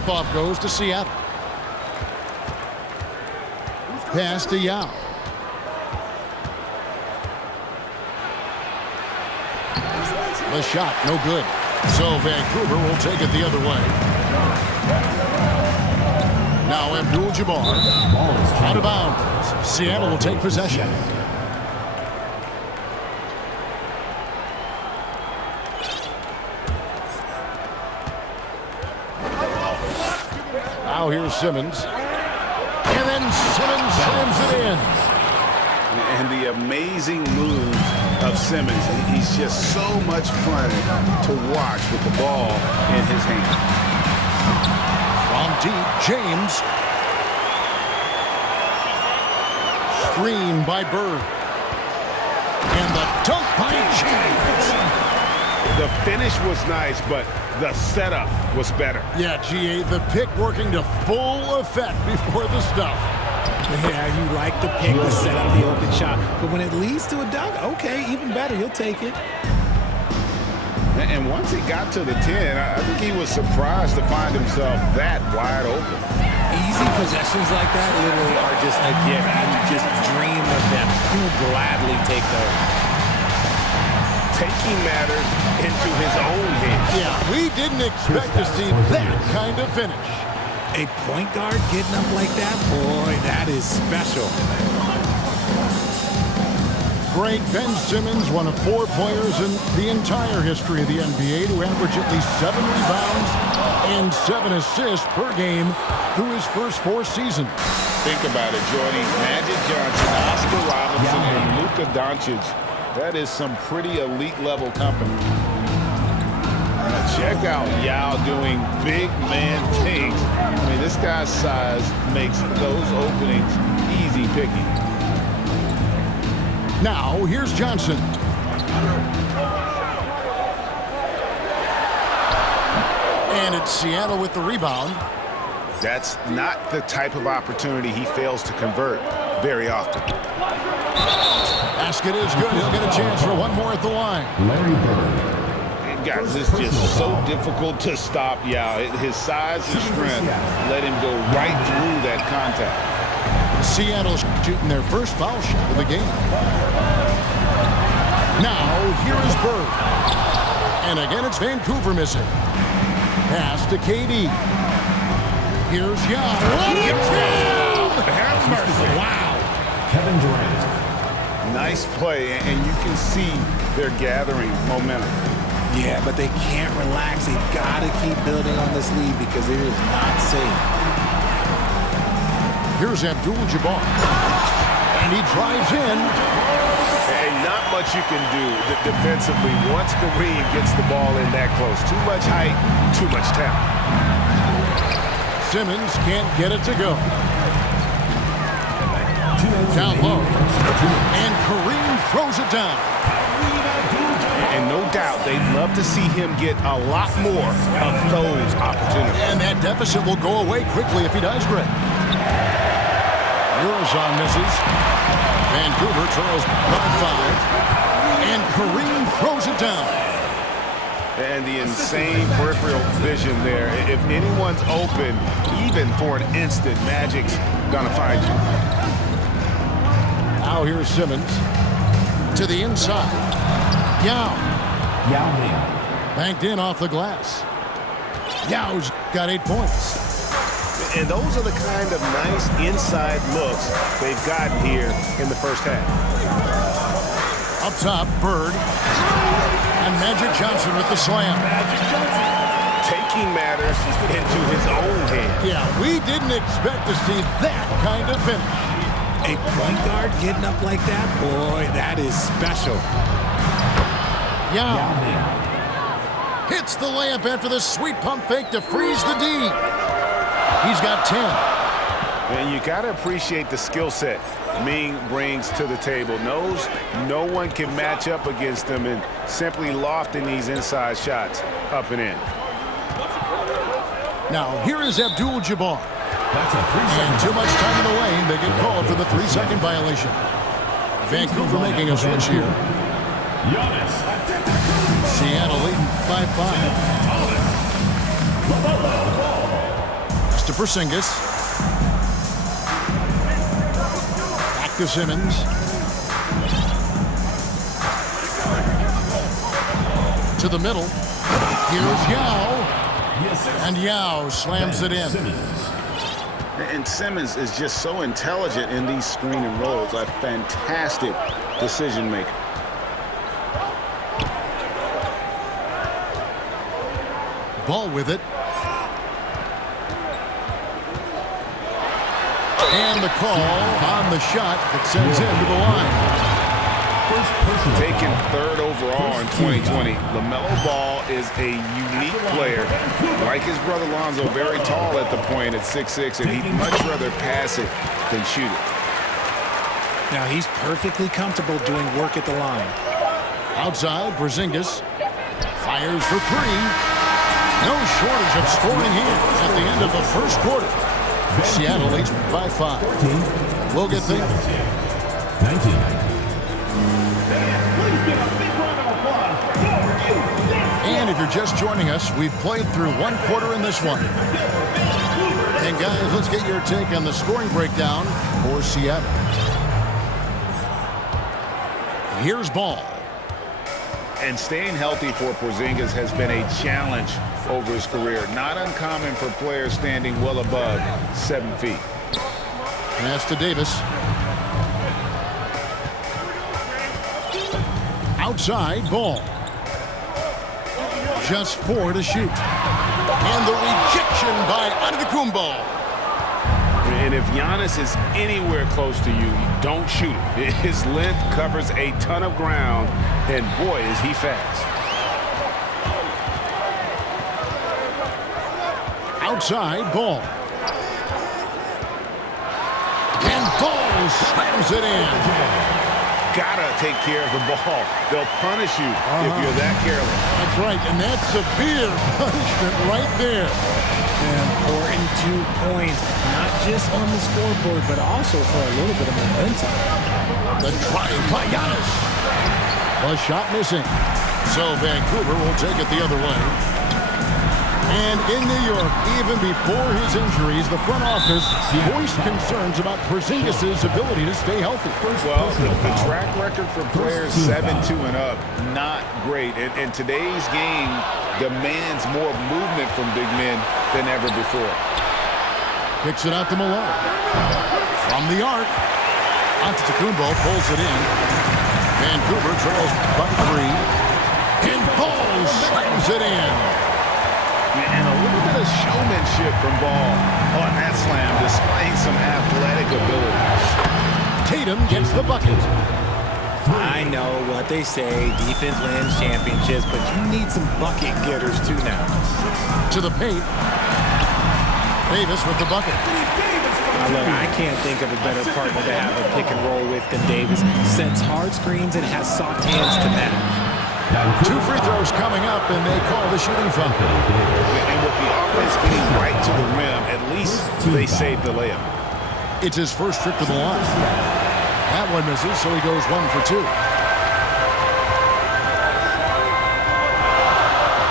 Tip-off goes to Seattle. Pass to Yao. The shot, no good. So Vancouver will take it the other way. Now Abdul-Jabbar. Out of bounds. Seattle will take possession. Now here's Simmons. And then Simmons slams it in. And the amazing move of Simmons. He's just so much fun to watch with the ball in his hand. From deep, James. Screen by Bird. And the dunk by James. The finish was nice, but the setup was better. Yeah, GA, the pick working to full effect before the stuff. Yeah, you like the pick to set up the open shot. But when it leads to a dunk, okay, even better, you'll take it. And once he got to the 10, I think he was surprised to find himself that wide open. Easy possessions like that literally are just a gift. You just dream of them. You'll gladly take those. Taking matters into his own hands. Yeah, we didn't expect to see that kind of finish. A point guard getting up like that, boy, that is special. Great Ben Simmons, one of 4 players in the entire history of the NBA to average at least 7 rebounds and 7 assists per game through his first 4 seasons. Think about it, Jordy. Magic Johnson, Oscar Robertson, and Luka Doncic. That is some pretty elite-level company. Check out Yao doing big man things. I mean, this guy's size makes those openings easy picking. Now, here's Johnson. And it's Seattle with the rebound. That's not the type of opportunity he fails to convert very often. Basket is good. He'll get a chance for one more at the line. Larry Bird. Guys, it's just so difficult to stop Yao. His size and strength let him go right through that contact. Seattle shooting their first foul shot of the game. Now, here is Bird. And again, it's Vancouver missing. Pass to KD. Here's Yao. Have mercy. Wow. Kevin Durant. Nice play, and you can see they're gathering momentum. Yeah, but they can't relax. They've got to keep building on this lead because it is not safe. Here's Abdul-Jabbar. And he drives in. Hey, not much you can do defensively once Kareem gets the ball in that close. Too much height, too much talent. Simmons can't get it to go. Down low. And Kareem throws it down. And no doubt they'd love to see him get a lot more of those opportunities. And that deficit will go away quickly if he does, Greg. Eurozone misses. Vancouver trails by 5. And Kareem throws it down. And the insane peripheral vision there. If anyone's open, even for an instant, Magic's gonna find you. Now here's Simmons. To the inside. Yao. Banked in off the glass. Yao's got 8 points. And those are the kind of nice inside looks they've gotten here in the first half. Up top, Bird. And Magic Johnson with the slam. Taking matters into his own hands. Yeah, we didn't expect to see that kind of finish. A point guard getting up like that, boy, that is special. Yao hits the layup after the sweet pump fake to freeze the D. He's got 10. And you got to appreciate the skill set Ming brings to the table. Knows no one can match up against him and simply lofting these inside shots up and in. Now, here is Abdul-Jabbar. That's a 3-second. And too much time in the lane. They get called for the 3-second violation. Vancouver making a switch here. Seattle leading by 5. Pass to Porzingis. Back to Simmons. To the middle. Here's Yao. And Yao slams it in. And Simmons is just so intelligent in these screen and rolls. A fantastic decision maker. Ball with it. And the call on the shot that sends him to the line. Taken third overall in 2020, LaMelo Ball is a unique player. Like his brother Lonzo, very tall at the point at 6'6", and he'd much rather pass it than shoot it. Now he's perfectly comfortable doing work at the line. Outside, Porzingis fires for three. No shortage of scoring here at the end of the first quarter. Seattle leads by 5. We'll get things. 19. And if you're just joining us, we've played through one quarter in this one. And guys, let's get your take on the scoring breakdown for Seattle. Here's Ball. And staying healthy for Porzingis has been a challenge over his career. Not uncommon for players standing well above 7 feet. Pass to Davis. Outside, Ball. Just 4 to shoot. And the rejection by Antetokounmpo. And if Giannis is anywhere close to you, don't shoot it. His length covers a ton of ground, and boy, is he fast. Outside, Ball. And Ball slams it in. Gotta take care of the ball. They'll punish you if you're that careless. That's right, and that's severe punishment right there. An important 2 points, not just on the scoreboard, but also for a little bit of momentum. The drive by Giannis. The shot missing. So Vancouver will take it the other way. And in New York, even before his injuries, the front office voiced concerns about Porzingis' ability to stay healthy. Well, the track record for players 7-2 and up, not great. And today's game demands more movement from big men than ever before. Kicks it out to Malone. From the arc, Antetokounmpo pulls it in. Vancouver trails by 3. And Ball slams it in. And a little bit of showmanship from Ball on that slam, displaying some athletic ability. Tatum gets the bucket. I know what they say, defense wins championships, but you need some bucket getters too now. To the paint. Davis with the bucket. Look, I can't think of a better partner to have a pick and roll with than Davis. Sets hard screens and has soft hands to match. 2 free throws coming up, and they call the shooting foul. And with the offense getting right to the rim, at least they saved the layup. It's his first trip to the line. That one misses, so he goes 1 for 2.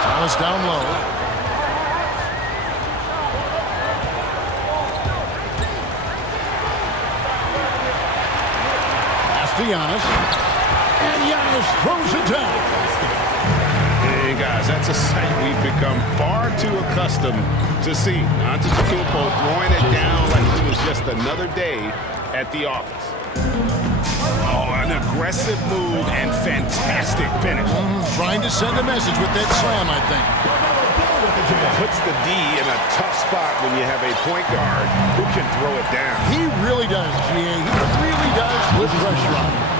Thomas down low. Pass to Giannis. And Giannis throws it down. Hey, guys, that's a sight we've become far too accustomed to see. Antetokounmpo throwing it down like it was just another day at the office. Oh, an aggressive move and fantastic finish. Trying to send a message with that slam, I think. Puts the D in a tough spot when you have a point guard who can throw it down. He really does, GA. He really does put pressure on him.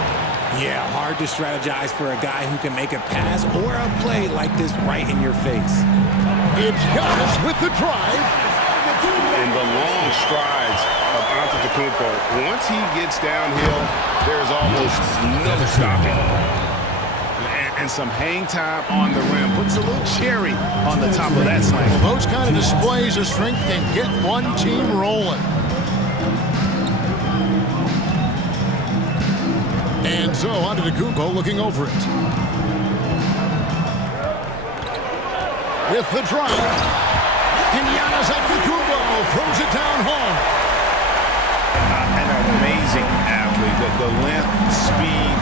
Yeah, hard to strategize for a guy who can make a pass or a play like this right in your face. It's Giannis with the drive. And the long strides of Antetokounmpo. Once he gets downhill, there's almost no stopping. And some hang time on the rim. Puts a little cherry on the top of that slam. Well, those kind of displays of strength can get one team rolling. And so, Antetokounmpo looking over it. With the drive. And Giannis Antetokounmpo throws it down home. An amazing athlete. The length, speed,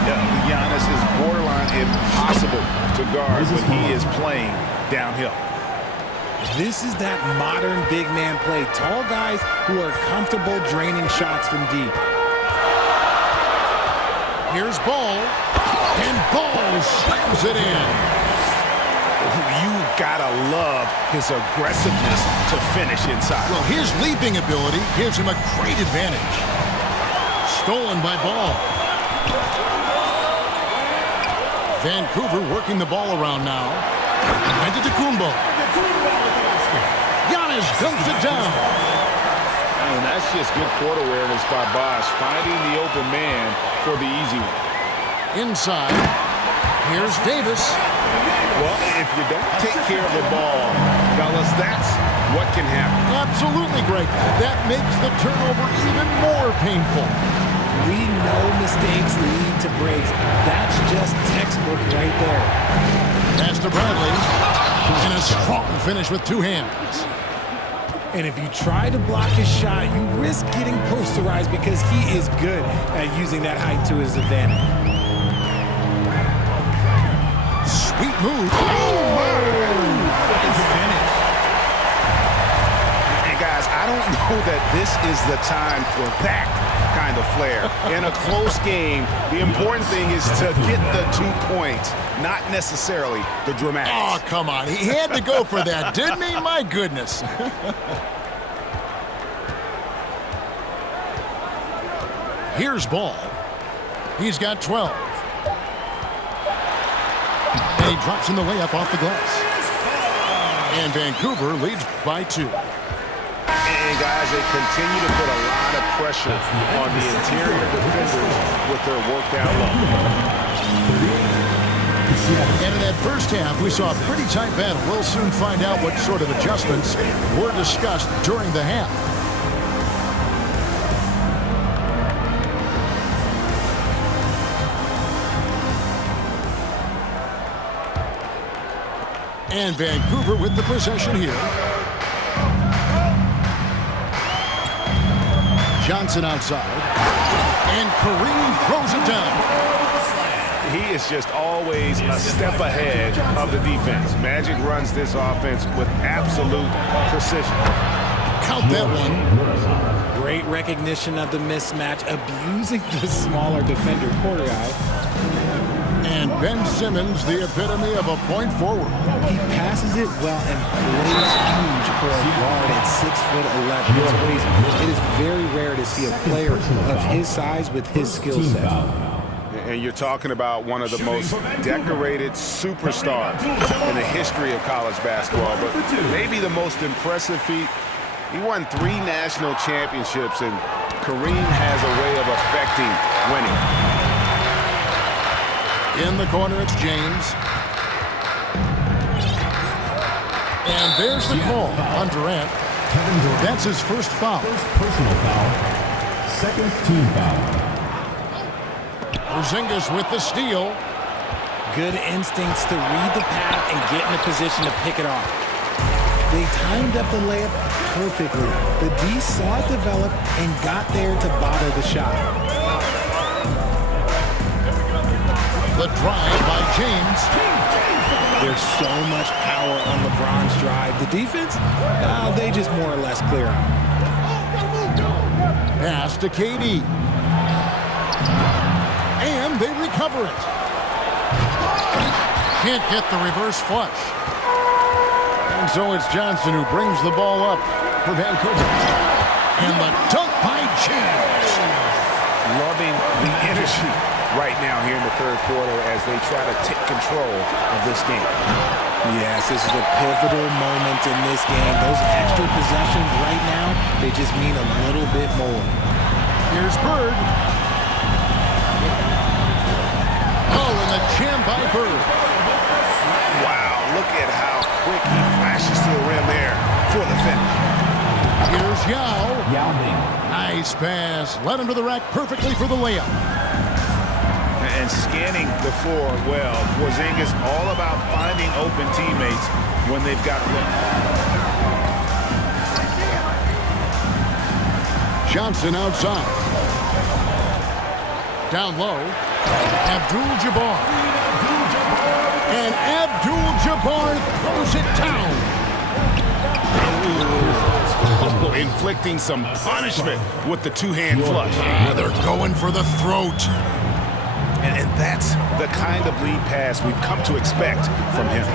Giannis is borderline impossible to guard when he is playing downhill. This is that modern big man play. Tall guys who are comfortable draining shots from deep. Here's Ball, and Ball slams it in. You've got to love his aggressiveness to finish inside. Well, his leaping ability gives him a great advantage. Stolen by Ball. Vancouver working the ball around now. And to Kumbo. Giannis dumps it down. And that's just good court awareness by Bosh, finding the open man for the easy one. Inside. Here's Davis. Well, if you don't take care of the ball, fellas, that's what can happen. Absolutely, Greg. That makes the turnover even more painful. We know mistakes lead to breaks. That's just textbook right there. Pass to Bradley. And a strong finish with two hands. And if you try to block his shot, you risk getting posterized because he is good at using that height to his advantage. Sweet move. Nice finish. And guys, I don't know that this is the time for that kind of flair. In a close game, the important thing is to get the 2 points, not necessarily the dramatics. Oh, come on. He had to go for that, didn't he? My goodness. Here's Ball. He's got 12. And he drops in the layup off the glass. And Vancouver leads by 2. And guys, they continue to put a lot of pressure on the interior defenders with their work down low. And in that first half, we saw a pretty tight battle. We'll soon find out what sort of adjustments were discussed during the half. And Vancouver with the possession here. Johnson outside. And Kareem throws it down. He is just always a step ahead of the defense. Magic runs this offense with absolute precision. Count that one. Great recognition of the mismatch, abusing the smaller defender. Poor guy. And Ben Simmons, the epitome of a point forward. He passes it well and plays huge for a guard at 6'11". It's crazy. It is very rare to see a player of his size with his skill set. And you're talking about one of the most decorated superstars in the history of college basketball, but maybe the most impressive feat. He won 3 national championships, and Kareem has a way of affecting winning. In the corner, it's James. And there's the call on Durant. That's his first foul. First personal foul. Second team foul. Porzingis with the steal. Good instincts to read the path and get in a position to pick it off. They timed up the layup perfectly. The D saw it develop and got there to bother the shot. The drive by James. There's so much power on LeBron's drive. The defense, they just more or less clear out. Pass to KD. And they recover it. Can't get the reverse flush. And so it's Johnson who brings the ball up for Vancouver. And the dunk by James. Loving the energy right now here in the third quarter as they try to take control of this game. Yes, this is a pivotal moment in this game. Those extra possessions right now, they just mean a little bit more. Here's Bird. Oh, and the jam by Bird. Wow, look at how quick he flashes to the rim there for the finish. Here's Yao. Nice pass. Led him to the rack perfectly for the layup. And scanning the floor well. Porzingis all about finding open teammates when they've got a look. Johnson outside. Down low. Abdul-Jabbar. And Abdul-Jabbar throws it down. Oh, inflicting some punishment with the two-hand flush. Yeah, they're going for the throat. And that's the kind of lead pass we've come to expect from him.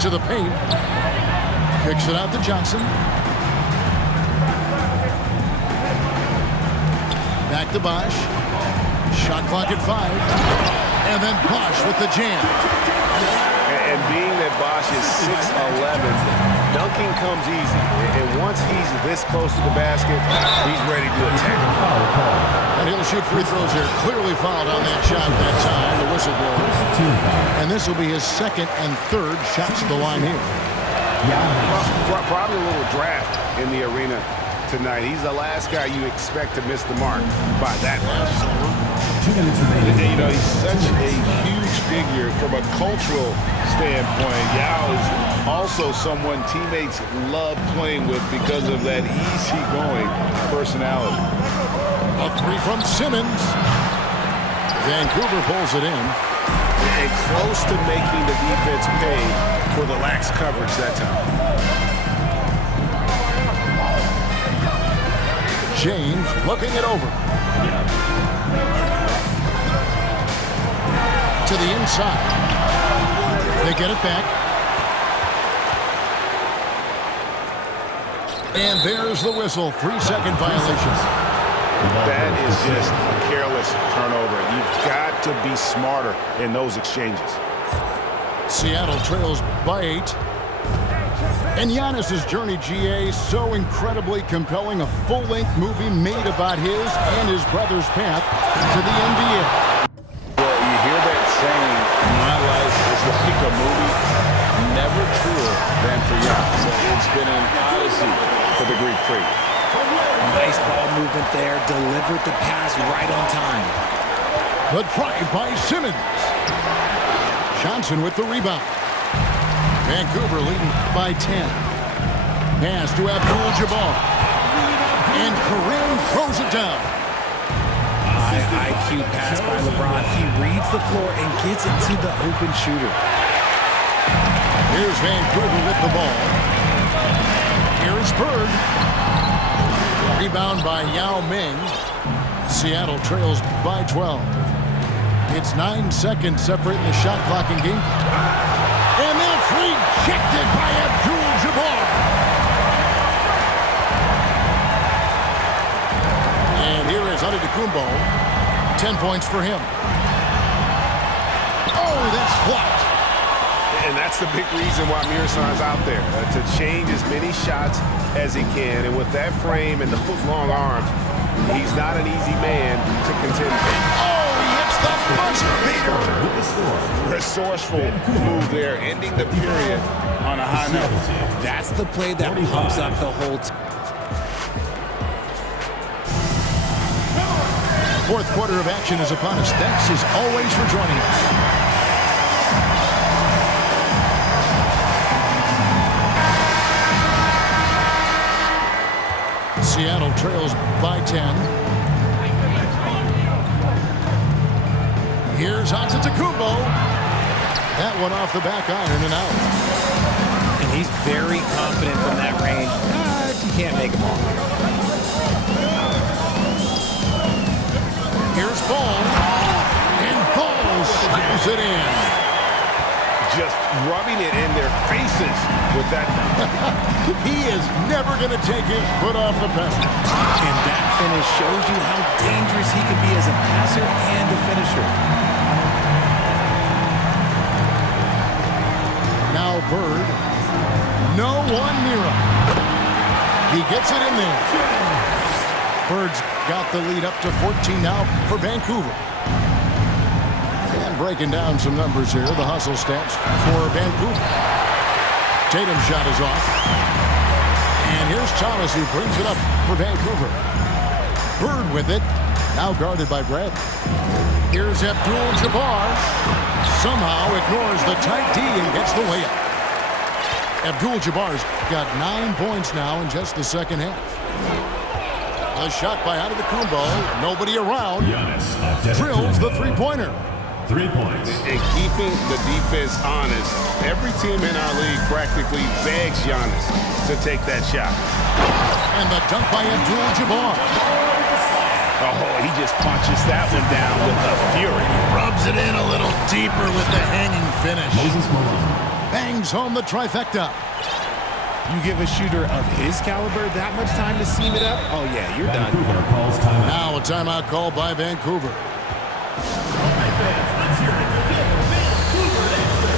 To the paint. Kicks it out to Johnson. Back to Bosch. Shot clock at 5. And then Bosch with the jam. And being that Bosch is 6'11", dunking comes easy. And once he's this close to the basket, he's ready to attack. And he'll shoot free throws here. Clearly fouled on that shot that time. The whistle blows. And this will be his second and third shots at the line here. Probably a little draft in the arena tonight. He's the last guy you expect to miss the mark by that much. And, you know, he's such a huge figure from a cultural standpoint. Yao is also someone teammates love playing with because of that easygoing personality. A three from Simmons. Vancouver pulls it in. And close to making the defense pay for the lax coverage that time. James looking it over. To the inside. They get it back. And there's the whistle. 3-second violation. That is just a careless turnover. You've got to be smarter in those exchanges. Seattle trails by 8. And Giannis's journey, GA, so incredibly compelling. A full-length movie made about his and his brother's path to the NBA. Well, you hear that saying, my life is like a movie. Never truer than for Giannis. It's been an odyssey for the Greek freak. Nice ball movement there. Delivered the pass right on time. The drive by Simmons. Johnson with the rebound. Vancouver leading by 10. Pass to Abdul-Jabbar. And Kareem throws it down. High IQ pass by LeBron. He reads the floor and gets it to the open shooter. Here's Vancouver with the ball. Here's Bird. Rebound by Yao Ming. Seattle trails by 12. It's 9 seconds separating the shot clock and game. And that's rejected by Abdul-Jabbar. And here is Antetokounmpo. 10 points for him. Oh, that's blocked. And that's the big reason why Mirsan's out there, to change as many shots as he can. And with that frame and those long arms, he's not an easy man to contend with. Oh, he hits the buzzer beater. Resourceful move there, ending the period on a high note. That's the play that pumps up the whole team. Fourth quarter of action is upon us. Thanks as always for joining us. Seattle trails by 10. Here's Antetokounmpo. That one off the back iron and out. And he's very confident from that range. You can't make him all. Here's Ball. And Ball slams it in. Just rubbing it in their faces with that. He is never going to take his foot off the pedal. And that finish shows you how dangerous he can be as a passer and a finisher. Now Bird. No one near him. He gets it in there. Bird's got the lead up to 14 now for Vancouver. And breaking down some numbers here, the hustle stats for Vancouver. Tatum's shot is off. And here's Thomas who brings it up for Vancouver. Bird with it, now guarded by Brad. Here's Abdul-Jabbar. Somehow ignores the tight D and gets the layup. Abdul-Jabbar's got 9 points now in just the second half. A shot by Antetokounmpo. Nobody around. Drills the three-pointer. 3 points. And keeping the defense honest, every team in our league practically begs Giannis to take that shot. And the dunk by Abdul-Jabbar. Oh, he just punches that one down with a fury. Rubs it in a little deeper with the hanging finish. Moses Malone. Bangs home the trifecta. You give a shooter of his caliber that much time to seam it up? Oh, yeah, you're done. Vancouver calls timeout. Now a timeout call by Vancouver. Let's hear it. Vancouver answers.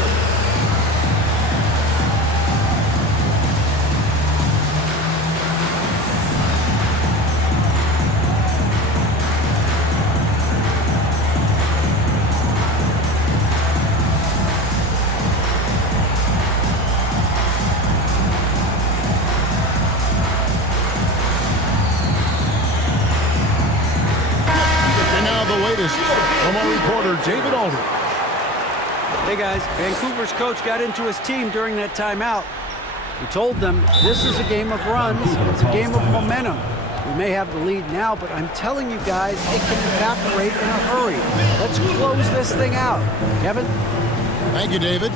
From our reporter, David Alder. Hey guys, Vancouver's coach got into his team during that timeout. He told them this is a game of runs, it's a game of momentum. We may have the lead now, but I'm telling you guys, it can evaporate in a hurry. Let's close this thing out. Kevin? Thank you, David.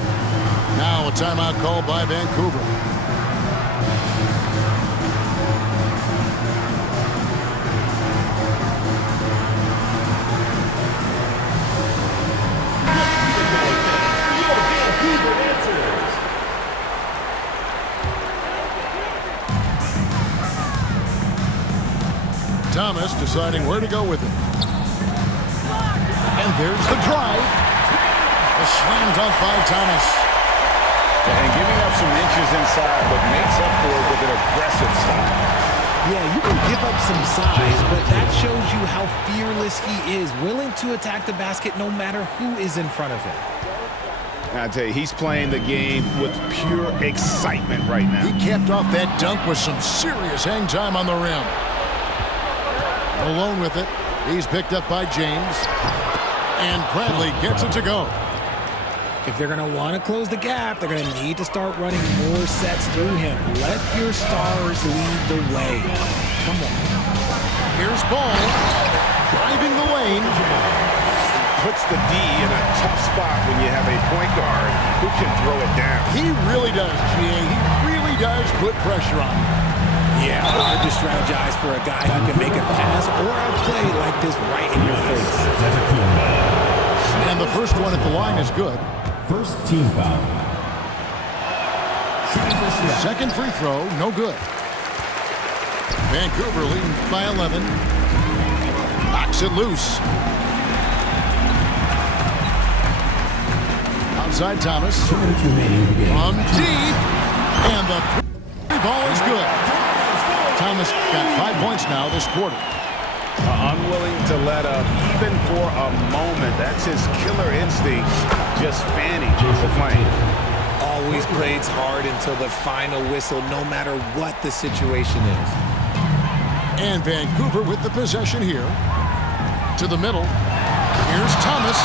Now a timeout call by Vancouver. Thomas deciding where to go with it. And there's the drive. A slam dunk by Thomas. And giving up some inches inside, but makes up for it with an aggressive style. Yeah, you can give up some size, but that shows you how fearless he is, willing to attack the basket no matter who is in front of him. I tell you, he's playing the game with pure excitement right now. He capped off that dunk with some serious hang time on the rim. Alone with it. He's picked up by James. And Bradley gets it to go. If they're going to want to close the gap, they're going to need to start running more sets through him. Let your stars lead the way. Come on. Here's Ball. Driving the lane. Puts the D in a tough spot when you have a point guard who can throw it down. He really does, GA. He really does put pressure on him. Yeah, hard to strategize for a guy who can make a pass or a play like this right in your face. And the first one at the line is good. First team foul. Second free throw, no good. Vancouver leading by 11. Knocks it loose. Outside Thomas. From deep. And the three ball is good. Thomas got 5 points now this quarter. Unwilling to let up even for a moment. That's his killer instinct, just fanning the flame. Always plays hard until the final whistle, no matter what the situation is. And Vancouver with the possession here. To the middle. Here's Thomas.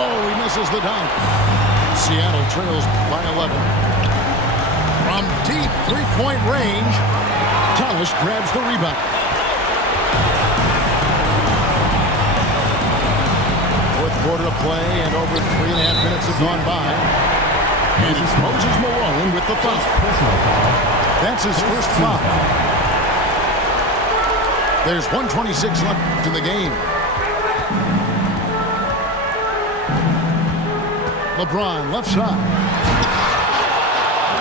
Oh, he misses the dunk. Seattle trails by 11. From deep three-point range, Thomas grabs the rebound. Fourth quarter of play, and over 3.5 minutes have gone by. And it's Moses Malone with the foul. That's his first foul. There's 1:26 left in the game. LeBron left side.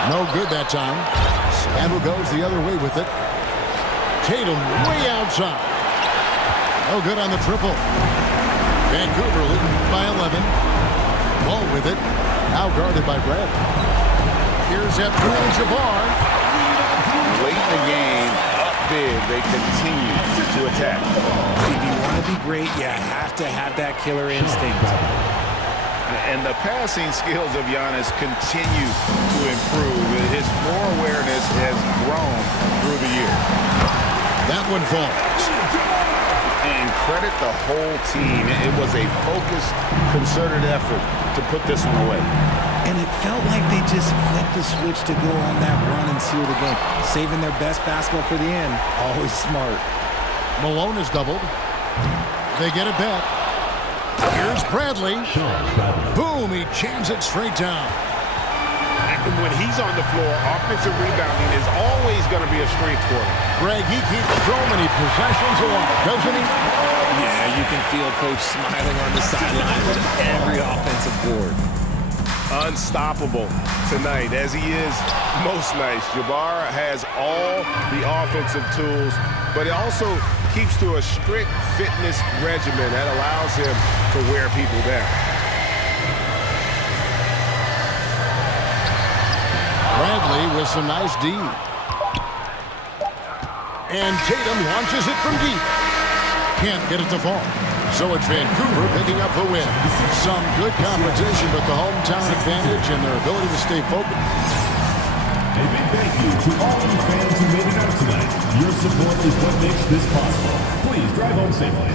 No good that time. Sandal goes the other way with it. Tatum way outside. No good on the triple. Vancouver leading by 11. Ball with it. Now guarded by Bradley. Here's Abdul-Jabbar. Late in the game, up big, they continue to attack. If you want to be great, you have to have that killer instinct. And the passing skills of Giannis continue to improve. His floor awareness has grown through the years. That one falls. And credit the whole team. It was a focused, concerted effort to put this one away. And it felt like they just flipped the switch to go on that run and seal the game. Saving their best basketball for the end. Always smart. Malone is doubled. They get it back. Here's Bradley. Boom, he jams it straight down. And when he's on the floor, offensive rebounding is always going to be a strength for him. Greg, he keeps so many possessions alive, doesn't he? Yeah, you can feel Coach smiling on the sideline with every offensive board. Unstoppable tonight, as he is most nights. Jabbar has all the offensive tools, but he also keeps to a strict fitness regimen that allows him to wear people down. Bradley with some nice D. And Tatum launches it from deep. Can't get it to fall. So it's Vancouver picking up the win. Some good competition, but the hometown advantage and their ability to stay focused. A big thank you to all you fans who made it out tonight. Your support is what makes this possible. Please drive home safely.